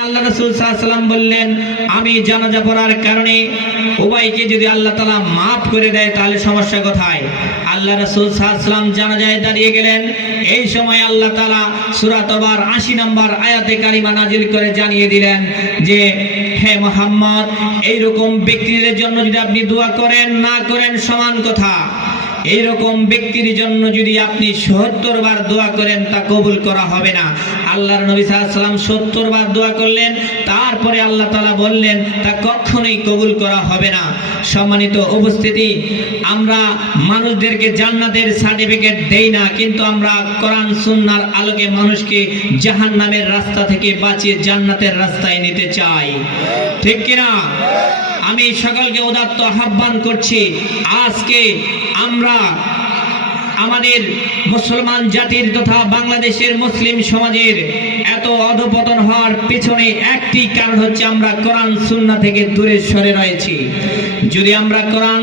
আল্লাহ রাসূল সাল্লাল্লাহু আলাইহি ওয়াসাল্লাম বললেন, আমি জানাজা পড়ার কারণে উবাইকে যদি আল্লাহ তাআলা maaf করে দেয় তাহলে সমস্যা কোথায়? আল্লাহ রাসূল সাল্লাল্লাহু আলাইহি ওয়াসাল্লাম জানাজায় দাঁড়িয়ে গেলেন। এই সময় আল্লাহ তাআলা সূরা তওবার 80 নম্বর আয়াতে কারিমা নাজিল করে জানিয়ে দিলেন যে, হে মুহাম্মদ, এইরকম ব্যক্তিদের জন্য যদি আপনি দোয়া করেন না করেন সমান কথা। এইরকম ব্যক্তির জন্য যদি আপনি ৭০ বার দোয়া করেন তা কবুল করা হবে না। আল্লাহর নবী সাল্লাল্লাহু আলাইহি ওয়াসাল্লাম ৭০ বার দোয়া করলেন, তারপরে আল্লাহ তাআলা বললেন তা কখনোই কবুল করা হবে না। সম্মানিত উপস্থিতি, আমরা মানুষদেরকে জান্নাতের সার্টিফিকেট দেই না, কিন্তু আমরা কোরআন সুন্নাহর আলোকে মানুষকে জাহান্নামের রাস্তা থেকে বাঁচিয়ে জান্নাতের রাস্তায় নিতে চাই, ঠিক কিনা? আমি সকলকে উদাত্ত আহ্বান করছি, আজকে আমরা আমাদের মুসলমান জাতির তথা বাংলাদেশের মুসলিম সমাজের এত অধপতন হওয়ার পেছনে একটি কারণ হচ্ছে আমরা কোরআন সুন্নাহ থেকে দূরে সরে রয়েছি। যদি আমরা কোরআন